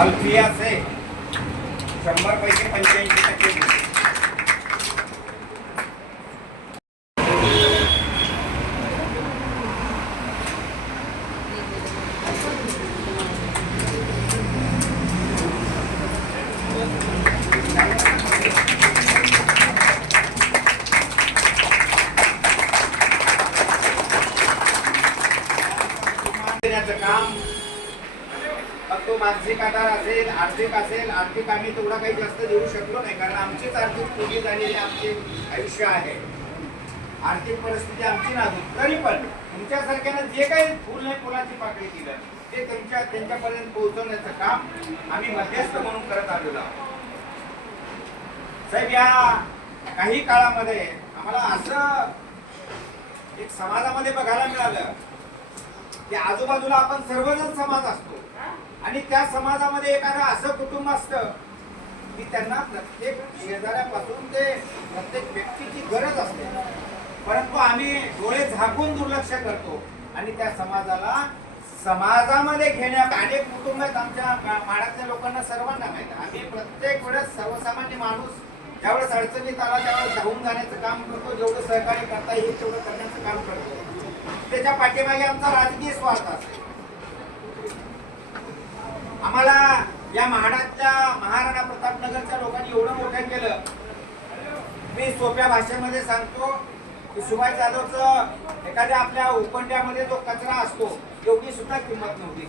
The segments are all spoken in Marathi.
अल्फिया से शंभर पैकी पंच्याऐंशी टक्के काम मग तो मानसिक आधार असेल आर्थिक असेल आर्थिक आम्ही तेवढा काही जास्त देऊ शकलो नाही कारण आमचीच आर्थिक पूर्वी झालेली आमचे आयुष्य आहे. आर्थिक परिस्थिती आमची नाजूक. तरी पण तुमच्यासारख्यानं जे काही फुल नाही फुलाची पाकळी दिलं ते त्यांच्या त्यांच्यापर्यंत पोहोचवण्याचं काम आम्ही मध्यस्थ म्हणून करत आलेलो आहोत. साहेब या काही काळामध्ये आम्हाला असं एक समाजामध्ये बघायला मिळालं की आजूबाजूला आपण सर्वजण समाज असतो. आणि त्या समाजामध्ये एखादं असं कुटुंब असतं की त्यांना प्रत्येक शेजाऱ्यापासून ते प्रत्येक व्यक्तीची गरज असते. परंतु आम्ही डोळे झाकून दुर्लक्ष करतो आणि त्या समाजाला समाजामध्ये घेण्यात अनेक कुटुंब आहेत. आमच्या माडातल्या लोकांना सर्वांना माहीत आम्ही प्रत्येक वेळेस सर्वसामान्य माणूस ज्यावेळेस अडचणीत आला त्यावेळेस धावून जाण्याचं काम करतो. जेवढं सहकार्य करता येईल तेवढं करण्याचं काम करतो. त्याच्या पाठीमागे आमचा राजकीय स्वार्थ असतो. आम्हाला या महाडातल्या महाराणा प्रतापनगरच्या लोकांनी एवढं मोठं केलं. मी सोप्या भाषेमध्ये सांगतो की सुभाष जाधवचं एखाद्या आपल्या उपंड्यामध्ये जो कचरा असतो एवढी सुद्धा किंमत नव्हती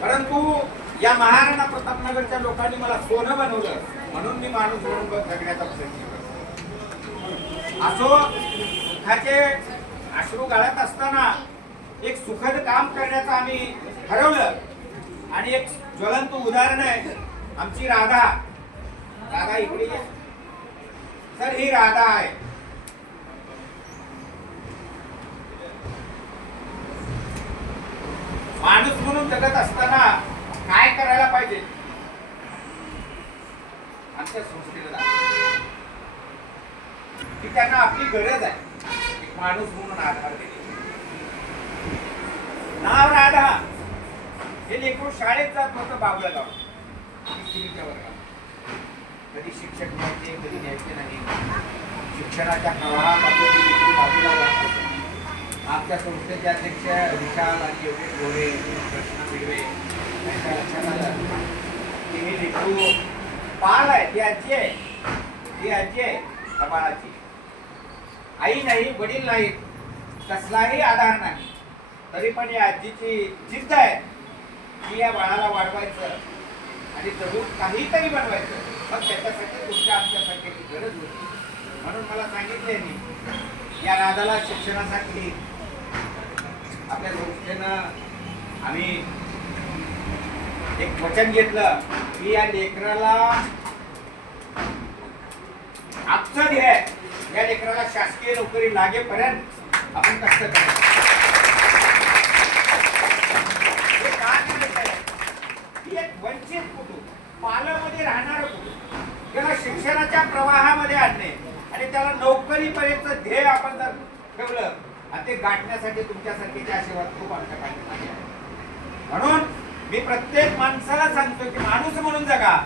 परंतु या महाराणा प्रतापनगरच्या लोकांनी मला सोनं बनवलं म्हणून मी माणूस म्हणून जगण्याचा प्रयत्न करतो. असो दुःखाचे अश्रू गाळत असताना एक सुखद काम करण्याचं आम्ही ठरवलं. आणि एक ज्वलंत उदाहरण आहे. आमची राधा. राधा इकडे सर तर ही राधा आहे. माणूस म्हणून जगत असताना काय करायला पाहिजे? आमच्या संस्थेला की त्यांना आपली गरज आहे. एक माणूस म्हणून आधार दिली नाव राधा हे लेकरू शाळेत जात होतं बाबला गाव तिसरीच्या वर्गात. कधी शिक्षक न्यायचे कधी न्यायचे नाही. शिक्षणाच्या प्रवाहात लेकरू बाजूला जात होतं. आमच्या संस्थेचे अध्यक्ष विशाल आणि योगेश गोरे कृष्णा बिडवे यांच्या लक्षात आलं. की हे लेकरू पाल आहे ती आजी आहे. ती आजी आहे कपाळाची आई नाही वडील नाहीत. कसलाही आधार नाही. तरी पण या आजीची जिद्द आहे. की या बाळाला वाढवायचं आणि जरूर काहीतरी बनवायचं. मग त्याच्यासाठी तुमच्या आमच्यासारख्याची गरज होती. म्हणून मला सांगितले मी या नादाला शिक्षणासाठी आपल्या संस्थेनं आम्ही एक वचन घेतलं की या लेकराला आजचं ध्येय या लेकराला शासकीय नोकरी लागेपर्यंत आपण कष्ट करायचं हे का केलं आहे? ही एक वंचित कुटुंब पालमध्ये राहणार त्याला शिक्षणाच्या प्रवाहामध्ये आणणे. आणि त्याला नोकरीपर्यंत ध्येय आपण जर ठेवलं आणि ते गाठण्यासाठी तुमच्यासारखेचे आशीर्वाद खूप आमच्या पाठीमागे आहे म्हणून मी प्रत्येक माणसाला सांगतो की माणूस म्हणून जगा.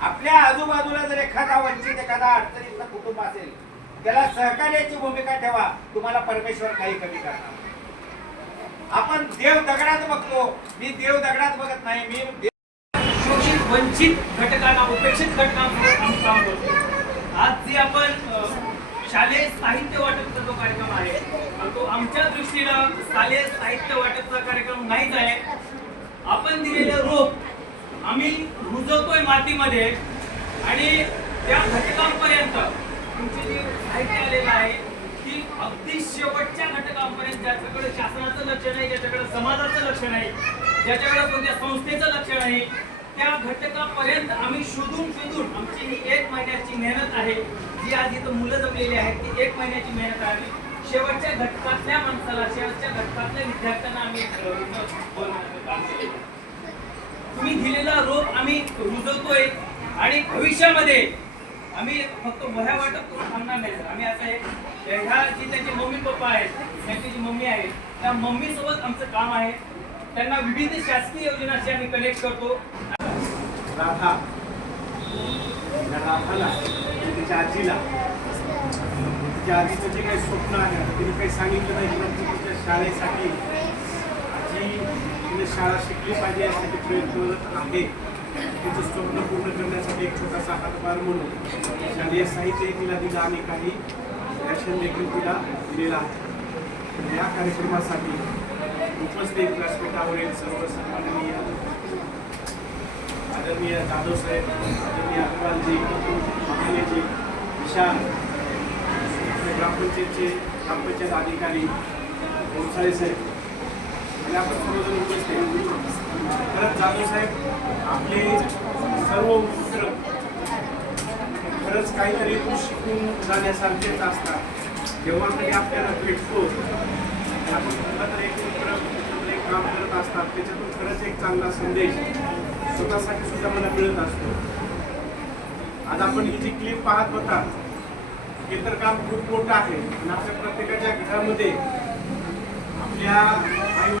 आपल्या आजूबाजूला जर एखादा वंचित एखादा अडचणीतला कुटुंब असेल त्याला सहकार्याची भूमिका ठेवा. तुम्हाला परमेश्वर काही कमी करणार आपण देव दगडात बघतो. मी देव दगडात बघत नाही. मी वंचित घटकांना उपेक्षित घटकांसोबत आम्ही काम करतो. आज जे आपण शालेय साहित्य वाटपचा जो कार्यक्रम आहे तो आमच्या दृष्टीनं शालेय साहित्य वाटपचा कार्यक्रम नाहीच आहे. आपण दिलेलं रोप आम्ही रुजवतोय मातीमध्ये आणि त्या घटकांपर्यंत तुमचे जे साहित्य आलेलं आहे की अगदी शेवटच्या घटकांपर्यंत ज्याच्याकडे शासनाचं लक्ष नाही ज्याच्याकडे समाजाचं लक्ष नाही ज्याच्याकडे कोणत्या संस्थेचं लक्ष नाही त्या घटकापर्यंत आम्ही शोधून शोधून आमची ही एक महिन्याची मेहनत आहे. जी आज इथं मुलं जमलेली आहेत ती एक महिन्याची मेहनत आहे. शेवटच्या घटकातल्या माणसाला शेवटच्या घटकातल्या विद्यार्थ्यांना आम्ही तुम्ही दिलेला रोप आम्ही रुजवतोय आणि भविष्यामध्ये आम्ही फक्त वह्या वाटप करून थांबणार नाही. आम्ही असं आहे ह्या जी त्यांचे मम्मी पप्पा आहेत त्यांची जी मम्मी आहे त्या मम्मीसोबत आमचं काम आहे. त्यांना विविध शासकीय योजनाशी आम्ही कनेक्ट करतो. राधा. राधाला तिच्या आजीला. तिच्या आजीचं जे काही स्वप्न आहे तिने काही सांगितलं नाही परंतु तिच्या शाळेसाठी आजी तिने शाळा शिकली पाहिजे यासाठी प्रयत्न आहे. तिचं स्वप्न पूर्ण करण्यासाठी एक छोटासा हातभार म्हणून शालेय साहित्यही तिला दिलं आणि काही रॅशन देखील तिला दिलेलं आहे. या कार्यक्रमासाठी उपस्थित व्यासपीठावरील सर्व सन्माननीय आदरणीय जाधव साहेब आदरणीय अग्रवालजी महानेजी विशाल आपले ग्रामपंचायतचे ग्रामपंचायत अधिकारी गोसाळे साहेब. आणि आपण सर्वजण उपस्थित खरंच जाधव साहेब आपले सर्व मित्र खरंच काहीतरी शिकून जाण्यासारखेच असतात. जेव्हा कधी आपल्याला भेटतो आपण कुठला तरी एक मित्र एक काम करत असतात. त्याच्यातून खरंच एक चांगला संदेश स्वतःसाठी सुद्धा मला मिळत असतो. आज आपण ही जी क्लिप पाहत होता हे तर काम खूप मोठं आहे. आणि आपल्या प्रत्येकाच्या घरामध्ये आपल्या आई